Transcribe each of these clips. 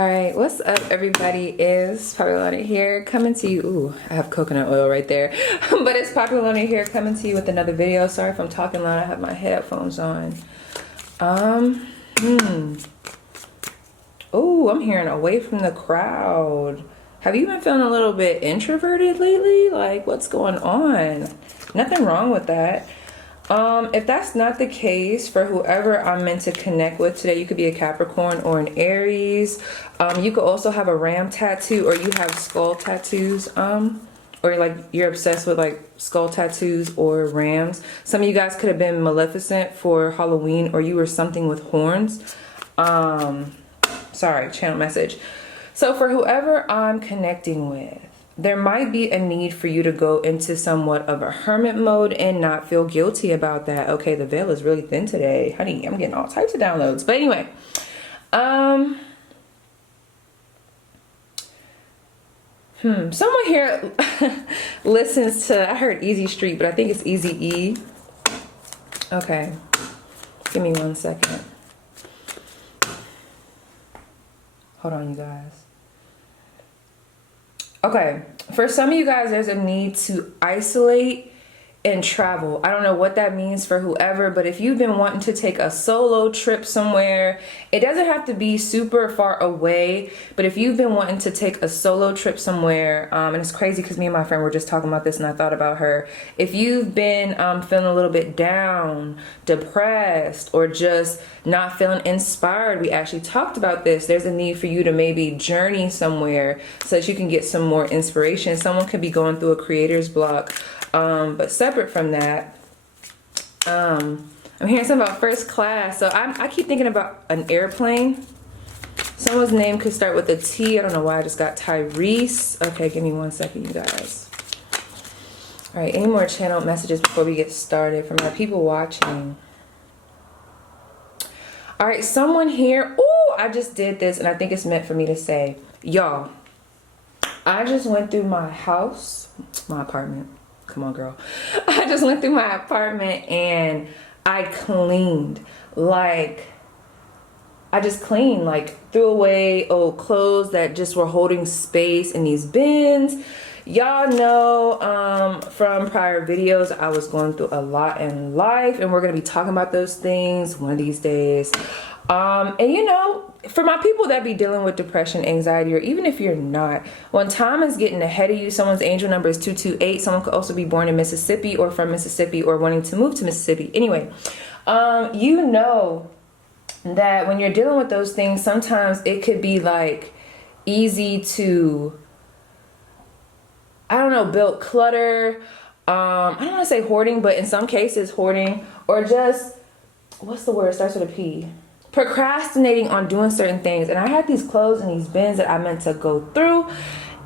Alright, what's up everybody? Is Popularity here coming to you. Ooh, I have coconut oil right there. But it's Popularity here coming to you with another video. Sorry if I'm talking loud, I have my headphones on. Oh, I'm hearing away from the crowd. Have you been feeling a little bit introverted lately? Like, what's going on? Nothing wrong with that. If that's not the case, for whoever I'm meant to connect with today, you could be a Capricorn or an Aries. You could also have a ram tattoo, or you have skull tattoos, or like you're obsessed with like skull tattoos or rams. Some of you guys could have been Maleficent for Halloween, or you were something with horns. Sorry, channel message. So for whoever I'm connecting with, there might be a need for you to go into somewhat of a hermit mode and not feel guilty about that. Okay, the veil is really thin today. Honey, I'm getting all types of downloads. But anyway, someone here listens to, I heard Easy Street, but I think it's Easy E. Okay, give me 1 second. Hold on, you guys. Okay, for some of you guys, there's a need to isolate and travel. I don't know what that means for whoever, but if you've been wanting to take a solo trip somewhere, it doesn't have to be super far away, but if you've been wanting to take a solo trip somewhere, and it's crazy because me and my friend were just talking about this and I thought about her. If you've been feeling a little bit down, depressed, or just not feeling inspired, we actually talked about this. There's a need for you to maybe journey somewhere so that you can get some more inspiration. Someone could be going through a creator's block. But separate from that, I'm hearing something about first class. So I keep thinking about an airplane. Someone's name could start with a T. I don't know why I just got Tyrese. Okay, give me 1 second, you guys. All right, any more channel messages before we get started from our people watching? All right, someone here. Oh, I just did this and I think it's meant for me to say. Y'all, I just went through my house, my apartment. Come on, girl. I just went through my apartment and I cleaned. Like, I just cleaned, like threw away old clothes that just were holding space in these bins. Y'all know from prior videos, I was going through a lot in life, and we're going to be talking about those things one of these days. And you know, for my people that be dealing with depression, anxiety, or even if you're not, when time is getting ahead of you, someone's angel number is 228. Someone could also be born in Mississippi or from Mississippi or wanting to move to Mississippi. Anyway, you know that when you're dealing with those things, sometimes it could be like easy to, I don't know, build clutter. I don't want to say hoarding, but in some cases hoarding, or just, what's the word? It starts with a P. Procrastinating on doing certain things. And I had these clothes in these bins that I meant to go through,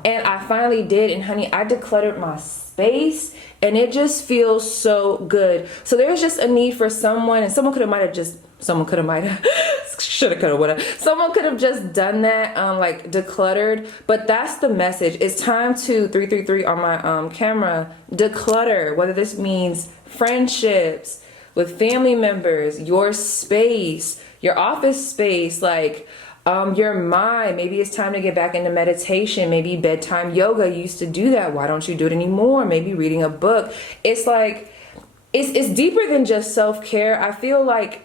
and I finally did. And honey, I decluttered my space and it just feels so good. So there's just a need for someone, and someone could have shoulda, coulda, woulda. Someone could have just done that, like decluttered. But that's the message. It's time to 333 on my camera, declutter. Whether this means friendships with family members, your space, your office space, like your mind. Maybe it's time to get back into meditation. Maybe bedtime yoga. You used to do that. Why don't you do it anymore? Maybe reading a book. It's like, it's deeper than just self-care. I feel like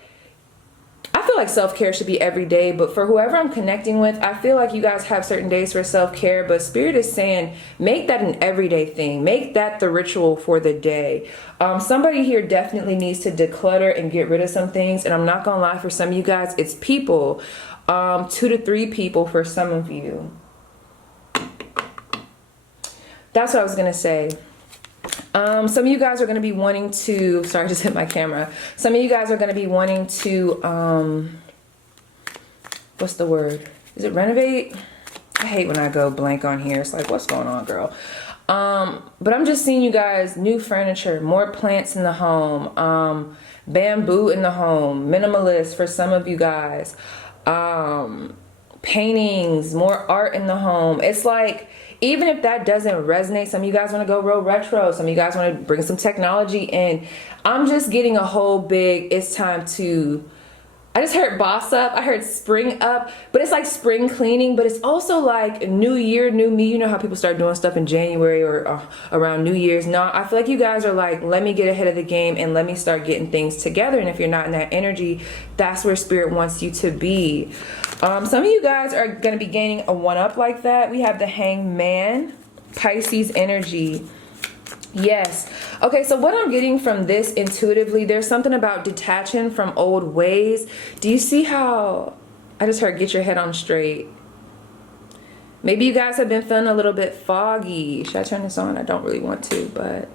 self-care should be every day, but for whoever I'm connecting with, I feel like you guys have certain days for self-care, but Spirit is saying make that an everyday thing. Make that the ritual for the day. Somebody here definitely needs to declutter and get rid of some things, and I'm not gonna lie, for some of you guys, it's people. 2 to 3 people for some of you. That's what I was gonna say. Some of you guys are going to be wanting to, sorry, I just hit my camera. Some of you guys are going to be wanting to, what's the word? Is it renovate? I hate when I go blank on here. It's like, what's going on, girl? But I'm just seeing you guys, new furniture, more plants in the home, bamboo in the home, minimalist for some of you guys, paintings, more art in the home. It's like, even if that doesn't resonate, some of you guys want to go real retro, some of you guys want to bring some technology in. I'm just getting a whole big, it's time to I just heard boss up. I heard spring up, but it's like spring cleaning, but it's also like new year, new me. You know how people start doing stuff in January or around New Year's. No, I feel like you guys are like, let me get ahead of the game and let me start getting things together. And if you're not in that energy, that's where spirit wants you to be. Some of you guys are going to be gaining a one-up like that. We have the Hangman, Pisces energy. Yes. Okay, so what I'm getting from this intuitively, there's something about detaching from old ways. Do you see how I just heard get your head on straight? Maybe you guys have been feeling a little bit foggy. Should I turn this on? I don't really want to, but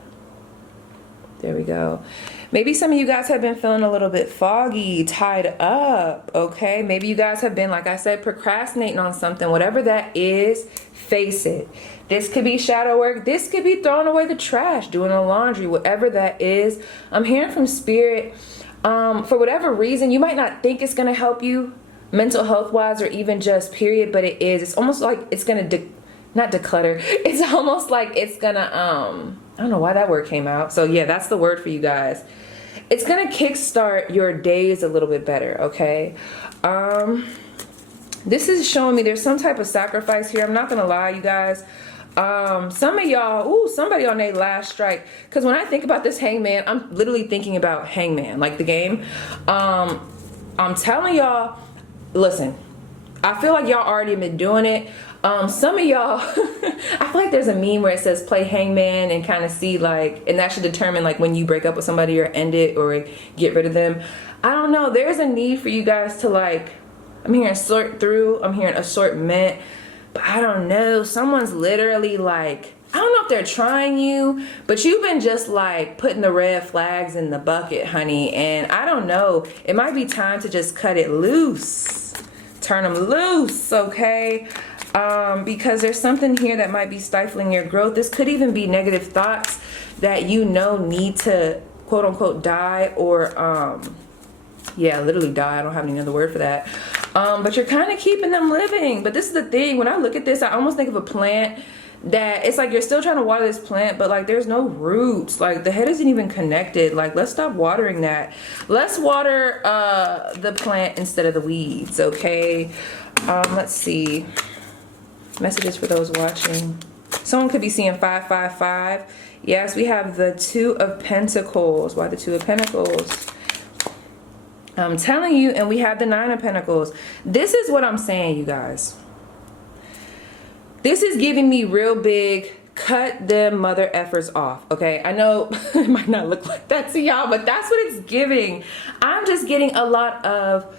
there we go. Maybe some of you guys have been feeling a little bit foggy, tied up, okay? Maybe you guys have been, like I said, procrastinating on something. Whatever that is, face it. This could be shadow work. This could be throwing away the trash, doing the laundry, whatever that is. I'm hearing from spirit. For whatever reason, you might not think it's going to help you mental health wise or even just period, but it is. It's almost like it's going to not declutter. It's almost like it's going to, I don't know why that word came out. So yeah, that's the word for you guys. It's going to kickstart your days a little bit better. Okay. This is showing me there's some type of sacrifice here. I'm not going to lie, you guys. Some of y'all, ooh, somebody on their last strike. Because when I think about this Hangman, I'm literally thinking about Hangman, like the game. I'm telling y'all, listen, I feel like y'all already been doing it. Some of y'all, I feel like there's a meme where it says play Hangman and kind of see like, and that should determine like when you break up with somebody or end it or get rid of them. I don't know. There's a need for you guys to like, I'm hearing sort through, I'm hearing assortment. But I don't know, someone's literally like, I don't know if they're trying you, but you've been just like putting the red flags in the bucket, honey. And I don't know, it might be time to just cut it loose. Turn them loose, okay? Because there's something here that might be stifling your growth. This could even be negative thoughts that you know need to quote unquote die or yeah, literally die. I don't have any other word for that. But you're kind of keeping them living. But this is the thing. When I look at this, I almost think of a plant that it's like you're still trying to water this plant, but like there's no roots. Like the head isn't even connected. Like let's stop watering that. Let's water the plant instead of the weeds, okay? Let's see. Messages for those watching. Someone could be seeing 555. Yes, we have the Two of Pentacles. Why the Two of Pentacles? I'm telling you, and we have the Nine of Pentacles. This is what I'm saying, you guys. This is giving me real big, cut them mother effers off, okay? I know it might not look like that to y'all, but that's what it's giving. I'm just getting a lot of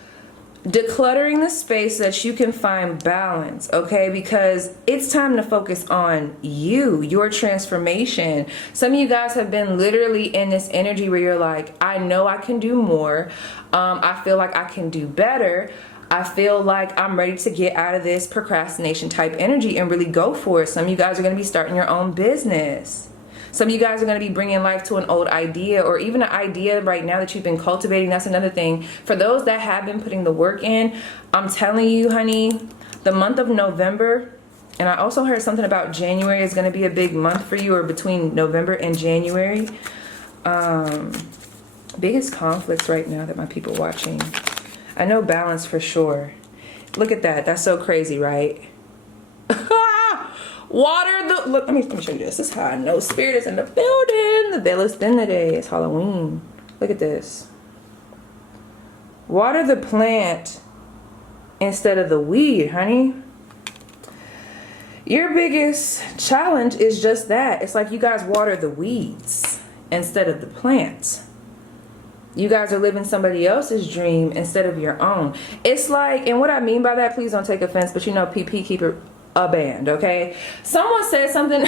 decluttering the space so that you can find balance, okay? Because it's time to focus on you, your transformation. Some of you guys have been literally in this energy where you're like, I know I can do more. I feel like I can do better. I feel like I'm ready to get out of this procrastination type energy and really go for it. Some of you guys are going to be starting your own business. Some of you guys are going to be bringing life to an old idea or even an idea right now that you've been cultivating. That's another thing. For those that have been putting the work in, I'm telling you, honey, the month of November, and I also heard something about January is going to be a big month for you, or between November and January. Biggest conflicts right now that my people watching. I know balance for sure. Look at that. That's so crazy, right? Water the, look, let me show you this. This is how I know spirit is in the building. The veil is thin today. It's Halloween. Look at this. Water the plant instead of the weed, honey. Your biggest challenge is just that. It's like you guys water the weeds instead of the plants. You guys are living somebody else's dream instead of your own. It's like, and what I mean by that, please don't take offense, but you know, PP, keep it a band, okay? Someone said something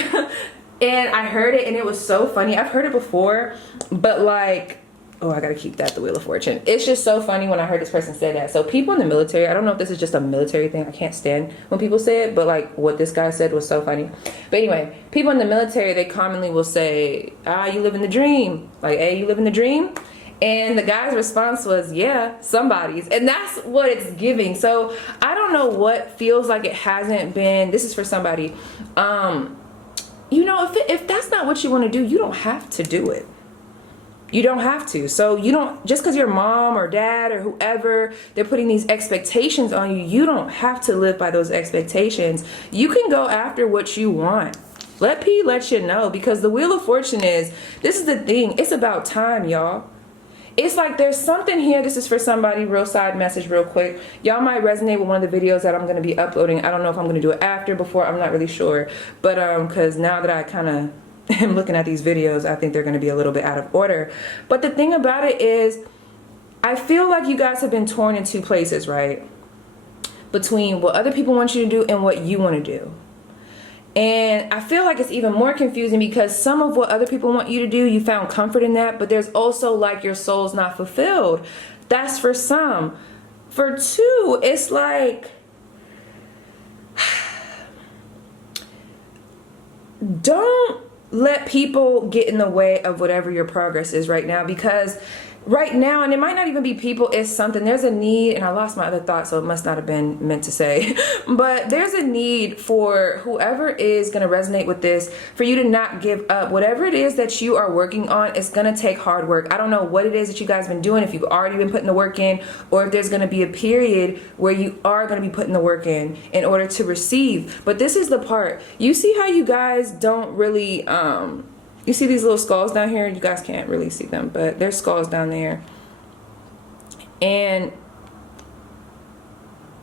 and I heard it and it was so funny. I've heard it before, but like, oh, I gotta keep that, the Wheel of Fortune. It's just so funny when I heard this person say that. So people in the military, I don't know if this is just a military thing. I can't stand when people say it, but like what this guy said was so funny. But anyway, people in the military, they commonly will say, ah, you live in the dream. Like, hey, you live in the dream? And the guy's response was, yeah, somebody's. And that's what it's giving. So I don't know what feels like it hasn't been. This is for somebody. You know, if that's not what you want to do, you don't have to do it. You don't have to. So you don't, just because your mom or dad or whoever, they're putting these expectations on you, you don't have to live by those expectations. You can go after what you want. Let P let you know, because the Wheel of Fortune this is the thing. It's about time, y'all. It's like there's something here. This is for somebody, real side message real quick. Y'all might resonate with one of the videos that I'm going to be uploading. I don't know if I'm going to do it after, before, I'm not really sure. But because now that I kind of am looking at these videos, I think they're going to be a little bit out of order. But the thing about it is, I feel like you guys have been torn in two places, right? Between what other people want you to do and what you want to do. And I feel like it's even more confusing because some of what other people want you to do, you found comfort in that, but there's also like your soul's not fulfilled. That's for some. For two, it's like, don't let people get in the way of whatever your progress is right now, because right now, and it might not even be people, it's something, there's a need, and I lost my other thought, so it must not have been meant to say, but there's a need for whoever is going to resonate with this, for you to not give up. Whatever it is that you are working on, it's going to take hard work. I don't know what it is that you guys have been doing, if you've already been putting the work in, or if there's going to be a period where you are going to be putting the work in order to receive. But this is the part. You see how you guys don't really, you see these little skulls down here? You guys can't really see them, but there's skulls down there. And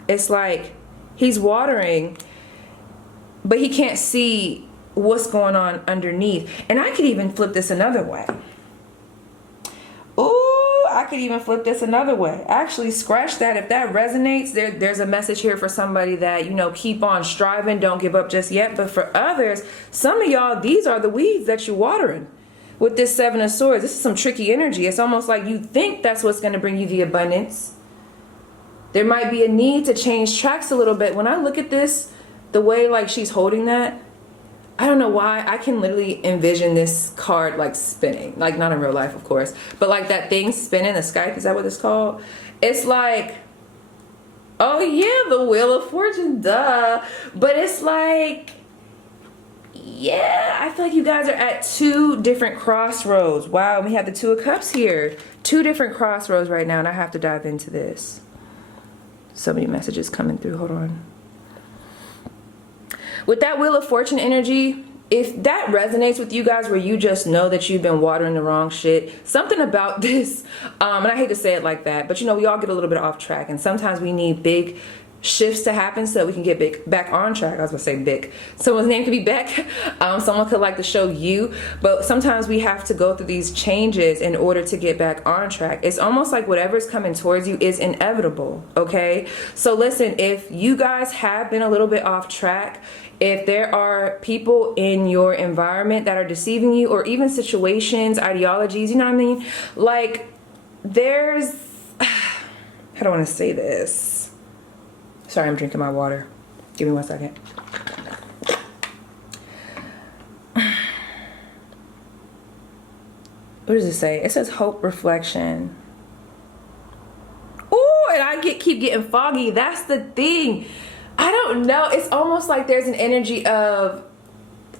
it's like he's watering, but he can't see what's going on underneath. And I could even flip this another way. Ooh, I could even flip this another way. Actually, scratch that. If that resonates, there's a message here for somebody that, you know, keep on striving, don't give up just yet. But for others, some of y'all, these are the weeds that you're watering with this Seven of Swords. This is some tricky energy. It's almost like you think that's what's going to bring you the abundance. There might be a need to change tracks a little bit. When I look at this, the way like she's holding that, I don't know why, I can literally envision this card like spinning. Like not in real life, of course, but like that thing spinning, the Skype, is that what it's called? It's like, oh yeah, the Wheel of Fortune, duh. But it's like, yeah, I feel like you guys are at two different crossroads. Wow, we have the Two of Cups here. Two different crossroads right now, and I have to dive into this. So many messages coming through, hold on. With that Wheel of Fortune energy, if that resonates with you guys, where you just know that you've been watering the wrong shit, something about this, and I hate to say it like that, but you know, we all get a little bit off track, and sometimes we need big shifts to happen so that we can get back on track. I was gonna say big. Someone's name could be Beck. Someone could like the show You, but sometimes we have to go through these changes in order to get back on track. It's almost like whatever's coming towards you is inevitable, okay? So listen, if you guys have been a little bit off track, if there are people in your environment that are deceiving you, or even situations, ideologies, you know what I mean? Like there's, how do I want to say this? Sorry, I'm drinking my water. Give me 1 second. What does it say? It says hope, reflection. Oh, and I keep getting foggy. That's the thing. I don't know. It's almost like there's an energy of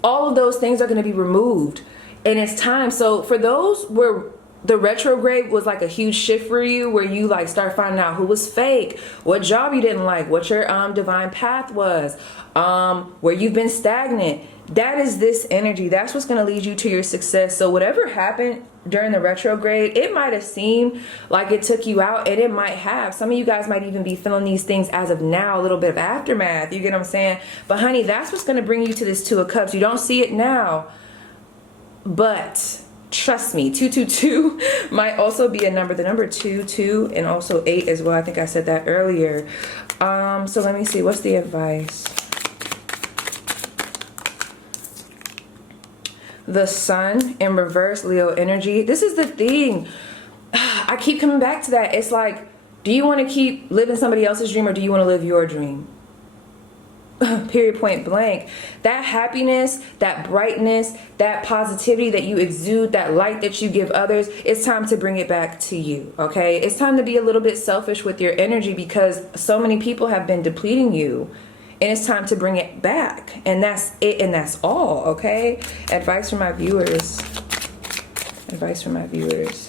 all of those things are going to be removed, and it's time. So for those where the retrograde was like a huge shift for you, where you like start finding out who was fake, what job you didn't like, what your divine path was, where you've been stagnant, that is this energy. That's what's going to lead you to your success. So whatever happened during the retrograde, it might have seemed like it took you out, and it might have. Some of you guys might even be feeling these things as of now, a little bit of aftermath, you get what I'm saying? But honey, that's what's going to bring you to this Two of Cups. You don't see it now, but trust me, 222 might also be a number. The number 2, 2, and also 8 as well. I think I said that earlier. So let me see, what's the advice? The Sun in reverse, Leo energy. This is the thing. I keep coming back to that. It's like, do you want to keep living somebody else's dream, or do you want to live your dream? Period, point blank. That happiness, that brightness, that positivity that you exude, that light that you give others, it's time to bring it back to you, okay? It's time to be a little bit selfish with your energy, because so many people have been depleting you, and it's time to bring it back. And that's it, and that's all, okay? Advice from my viewers. Advice from my viewers.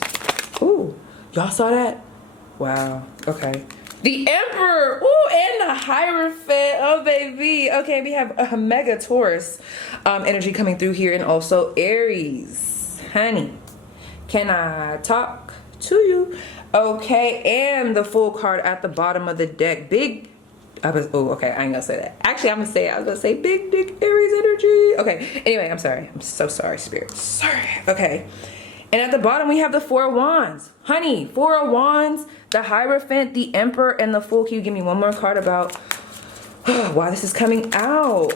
Ooh, y'all saw that? Wow. Okay. The Emperor. Ooh, and the Hierophant. Oh, baby. Okay, we have a mega Taurus energy coming through here, and also Aries. Honey, can I talk to you? Okay, and the Fool card at the bottom of the deck. Big. Oh, okay, I ain't gonna say that. Actually, I was gonna say big dick Aries energy. Okay, anyway, I'm sorry. I'm so sorry, Spirit. Sorry. Okay. And at the bottom, we have the Four of Wands. Honey, Four of Wands, the Hierophant, the Emperor, and the Fool. Can you give me one more card about why this is coming out?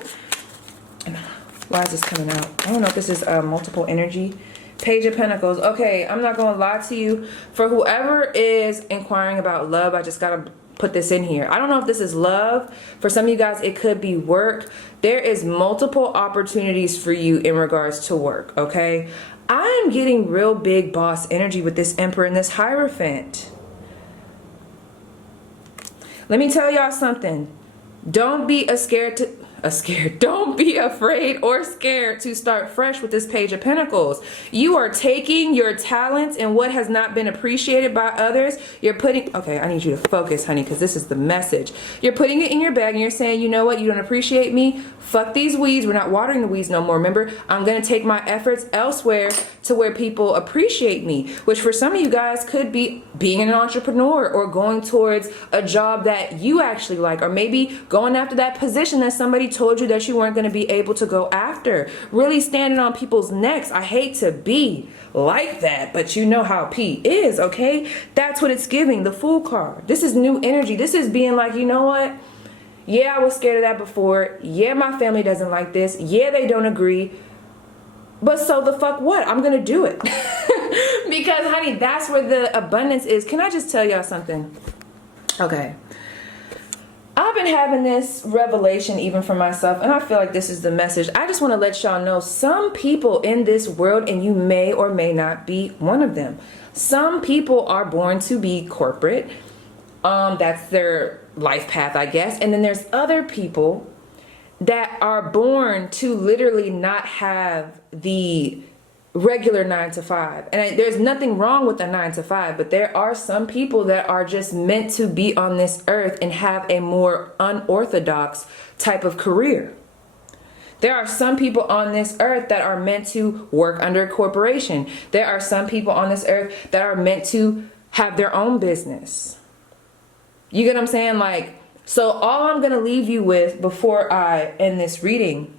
Why is this coming out? I don't know if this is multiple energy. Page of Pentacles. Okay, I'm not going to lie to you. For whoever is inquiring about love, I just got to put this in here. I don't know if this is love. For some of you guys, it could be work. There is multiple opportunities for you in regards to work, okay? I am getting real big boss energy with this Emperor and this Hierophant. Let me tell y'all something. Don't be don't be afraid or scared to start fresh with this Page of Pentacles. You are taking your talents and what has not been appreciated by others. You're putting, okay, I need you to focus, honey, because this is the message. You're putting it in your bag and you're saying, you know what, you don't appreciate me? Fuck these weeds. We're not watering the weeds no more. Remember, I'm going to take my efforts elsewhere to where people appreciate me, which for some of you guys could be being an entrepreneur or going towards a job that you actually like, or maybe going after that position that somebody told you that you weren't going to be able to go after. Really standing on people's necks. I hate to be like that, but you know how P is, okay? That's what it's giving, the Fool card. This is new energy. This is being like, you know what? Yeah, I was scared of that before. Yeah, my family doesn't like this. Yeah, they don't agree. But so the fuck what? I'm going to do it. Because, honey, that's where the abundance is. Can I just tell y'all something? Okay. I've been having this revelation even for myself, and I feel like this is the message. I just want to let y'all know some people in this world, and you may or may not be one of them. Some people are born to be corporate. That's their life path, I guess. And then there's other people that are born to literally not have the regular 9 to 5. And there's nothing wrong with the 9 to 5, but there are some people that are just meant to be on this earth and have a more unorthodox type of career. There are some people on this earth that are meant to work under a corporation. There are some people on this earth that are meant to have their own business. You get what I'm saying? Like, so all I'm going to leave you with before I end this reading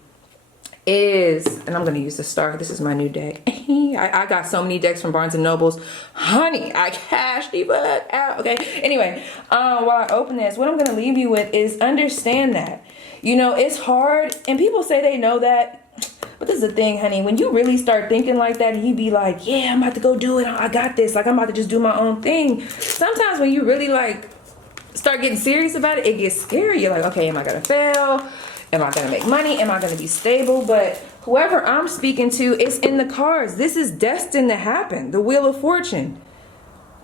is, and I'm going to use the star. This is my new deck. I got so many decks from Barnes & Noble's. Honey, I cashed the butt out. Okay. Anyway, while I open this, what I'm going to leave you with is understand that, you know, it's hard. And people say they know that. But this is the thing, honey. When you really start thinking like that and you be like, yeah, I'm about to go do it. I got this. Like, I'm about to just do my own thing. Sometimes when you really like start getting serious about it, it gets scary. You're like, okay, am I going to fail? Am I going to make money? Am I going to be stable? But whoever I'm speaking to, it's in the cards. This is destined to happen. The Wheel of Fortune.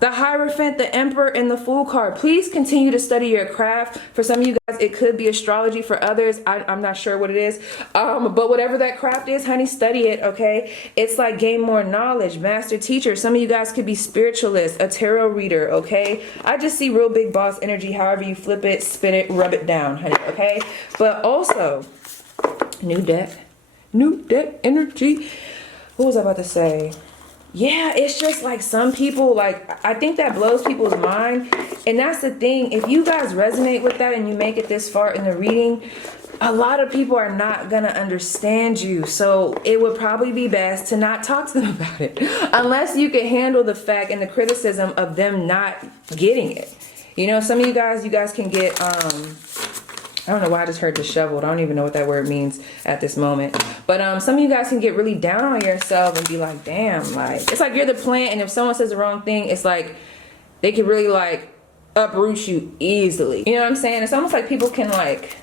The Hierophant, the Emperor, and the Fool card. Please continue to study your craft. For some of you guys, it could be astrology. For others, I'm not sure what it is. But whatever that craft is, honey, study it, okay? It's like gain more knowledge, master teacher. Some of you guys could be spiritualists, a tarot reader, okay? I just see real big boss energy. However you flip it, spin it, rub it down, honey, okay? But also, new deck energy. What was I about to say? Yeah, it's just like some people, like, I think that blows people's mind. And that's the thing. If you guys resonate with that and you make it this far in the reading, a lot of people are not going to understand you. So it would probably be best to not talk to them about it. Unless you can handle the fact and the criticism of them not getting it. You know, some of you guys can get, I don't know why I just heard disheveled. I don't even know what that word means at this moment. But some of you guys can get really down on yourself and be like, damn, like, it's like you're the plant, and if someone says the wrong thing, it's like they can really like uproot you easily. You know what I'm saying? It's almost like people can like,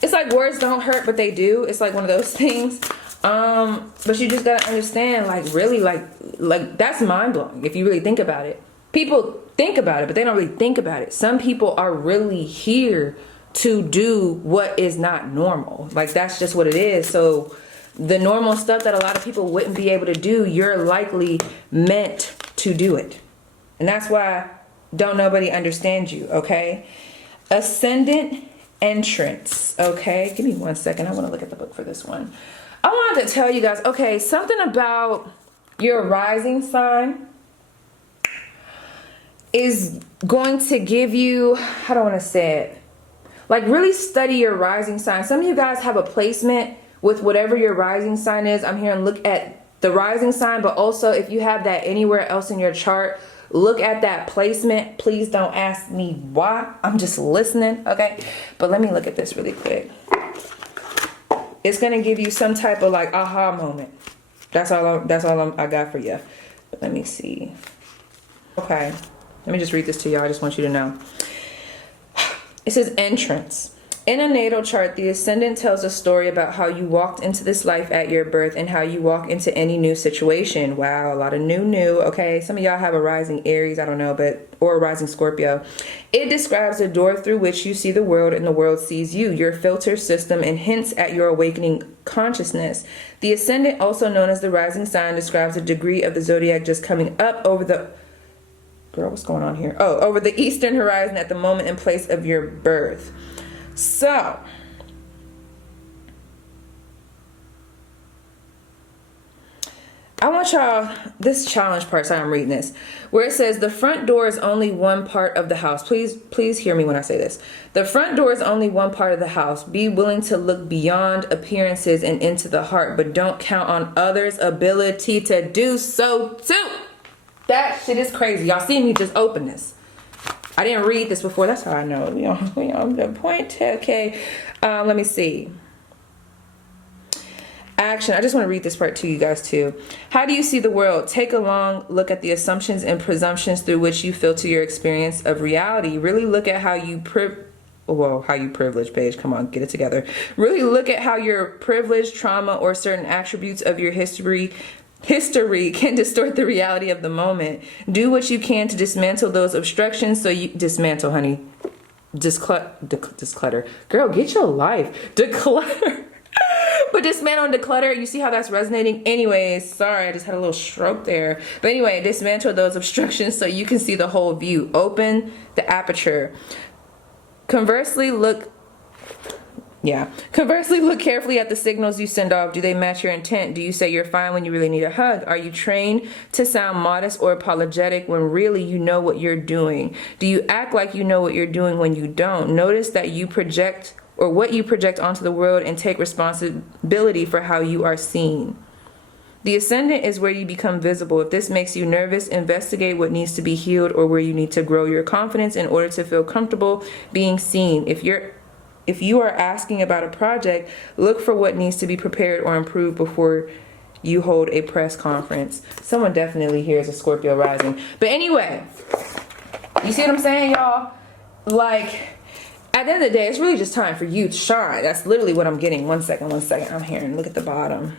it's like words don't hurt, but they do. It's like one of those things. But you just gotta understand, like, really, like that's mind-blowing if you really think about it. People think about it, but they don't really think about it. Some people are really here to do what is not normal. Like, that's just what it is. So the normal stuff that a lot of people wouldn't be able to do, you're likely meant to do it. And that's why don't nobody understand you, okay? Ascendant entrance, okay? Give me 1 second. I want to look at the book for this one. I wanted to tell you guys, okay, something about your rising sign is going to give you, how do I want to say it? Like, really study your rising sign. Some of you guys have a placement with whatever your rising sign is. I'm here and look at the rising sign, but also if you have that anywhere else in your chart, look at that placement. Please don't ask me why. I'm just listening, okay? But let me look at this really quick. It's going to give you some type of like aha moment. That's all I got for you. But let me see. Okay. Let me just read this to y'all. I just want you to know. It says entrance. In a natal chart, the ascendant tells a story about how you walked into this life at your birth and how you walk into any new situation. Wow, a lot of new, okay? Some of y'all have a rising Aries, I don't know, or a rising Scorpio. It describes a door through which you see the world and the world sees you, your filter system, and hints at your awakening consciousness. The ascendant, also known as the rising sign, describes a degree of the zodiac just coming up over the... Girl, what's going on here? Oh, over the eastern horizon at the moment and place of your birth. So, I want y'all, this challenge part, so I'm reading this, where it says the front door is only one part of the house. Please hear me when I say this. The front door is only one part of the house. Be willing to look beyond appearances and into the heart, but don't count on others' ability to do so too. That shit is crazy. Y'all see me just open this. I didn't read this before. That's how I know. I'm the point. Okay. Let me see. Action. I just want to read this part to you guys too. How do you see the world? Take a long look at the assumptions and presumptions through which you filter your experience of reality. Really look at how you privilege, Paige. Come on, get it together. Really look at how your privilege, trauma, or certain attributes of your history can distort the reality of the moment. Do what you can to dismantle those obstructions so you dismantle, honey. Declutter. Girl, get your life. Declutter. But dismantle and declutter, you see how that's resonating? Anyways, sorry, I just had a little stroke there. But anyway, dismantle those obstructions so you can see the whole view. Open the aperture. Conversely, look carefully at the signals you send off. Do they match your intent? Do you say you're fine when you really need a hug? Are you trained to sound modest or apologetic when really you know what you're doing? Do you act like you know what you're doing when you don't? Notice that you project or what you project onto the world and take responsibility for how you are seen. The ascendant is where you become visible. If this makes you nervous, investigate what needs to be healed or where you need to grow your confidence in order to feel comfortable being seen. If you are asking about a project, look for what needs to be prepared or improved before you hold a press conference. Someone definitely here is a Scorpio rising. But anyway, you see what I'm saying, y'all? Like, at the end of the day, it's really just time for you to shine. That's literally what I'm getting. One second. I'm here and look at the bottom.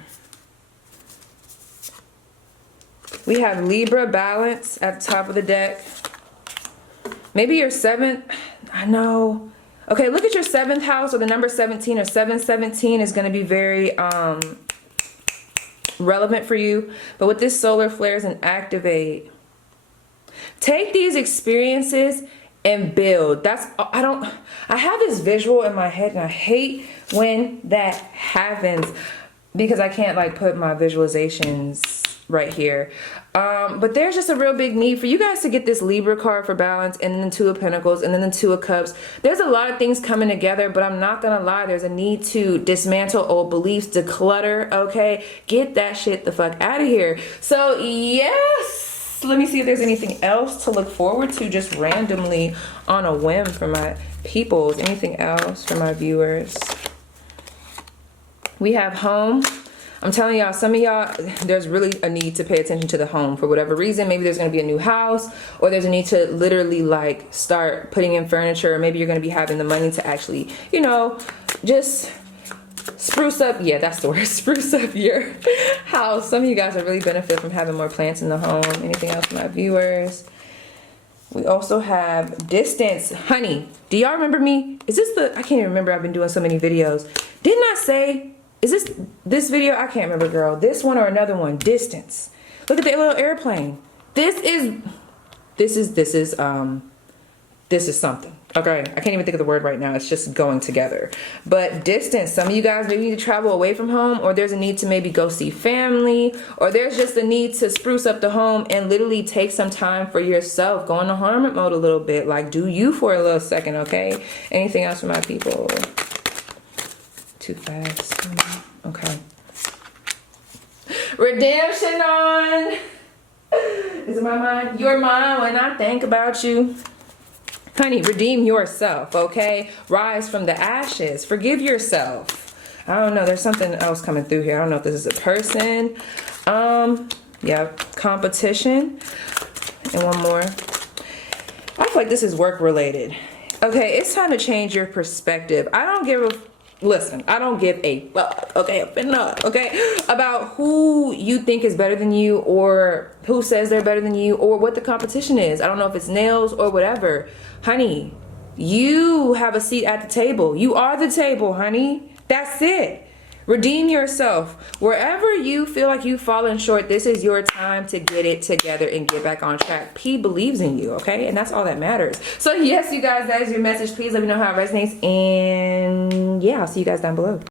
We have Libra, balance at the top of the deck. Maybe your seventh, I know. Okay, look at your 7th house or the number 17 or 717 is going to be very relevant for you. But with this solar flares and activate, take these experiences and build. I have this visual in my head and I hate when that happens because I can't like put my visualizations right here. But there's just a real big need for you guys to get this Libra card for balance and then the 2 of Pentacles and then the 2 of Cups. There's a lot of things coming together, but I'm not gonna lie, there's a need to dismantle old beliefs, declutter, okay? Get that shit the fuck out of here. So yes, let me see if there's anything else to look forward to just randomly on a whim for my peoples. Anything else for my viewers? We have home. I'm telling y'all, some of y'all, there's really a need to pay attention to the home for whatever reason. Maybe there's going to be a new house, or there's a need to literally like start putting in furniture, or maybe you're going to be having the money to actually, you know, just spruce up. Yeah, that's the word. Spruce up your house. Some of you guys are really benefit from having more plants in the home. Anything else for my viewers? We also have distance. Honey, do y'all remember me? Is this the, I can't even remember. I've been doing so many videos. Didn't I say is this video? I can't remember, girl. This one or another one. Distance. Look at the little airplane. This is something. Okay, I can't even think of the word right now. It's just going together. But distance, some of you guys maybe need to travel away from home, or there's a need to maybe go see family, or there's just a need to spruce up the home and literally take some time for yourself. Go into hermit mode a little bit. Like, do you for a little second, okay? Anything else for my people? Too fast. Okay. Redemption on. Is it my mind? You're mine when I think about you. Honey, redeem yourself, okay? Rise from the ashes. Forgive yourself. I don't know. There's something else coming through here. I don't know if this is a person. Yeah, competition. And one more. I feel like this is work related. Okay, it's time to change your perspective. I don't give a... Listen, I don't give a fuck, okay, about who you think is better than you, or who says they're better than you, or what the competition is. I don't know if it's nails or whatever. Honey, you have a seat at the table. You are the table, honey. That's it. Redeem yourself. Wherever you feel like you've fallen short, this is your time to get it together and get back on track. P believes in you, okay? And that's all that matters. So yes, you guys, that is your message. Please let me know how it resonates. And yeah, I'll see you guys down below.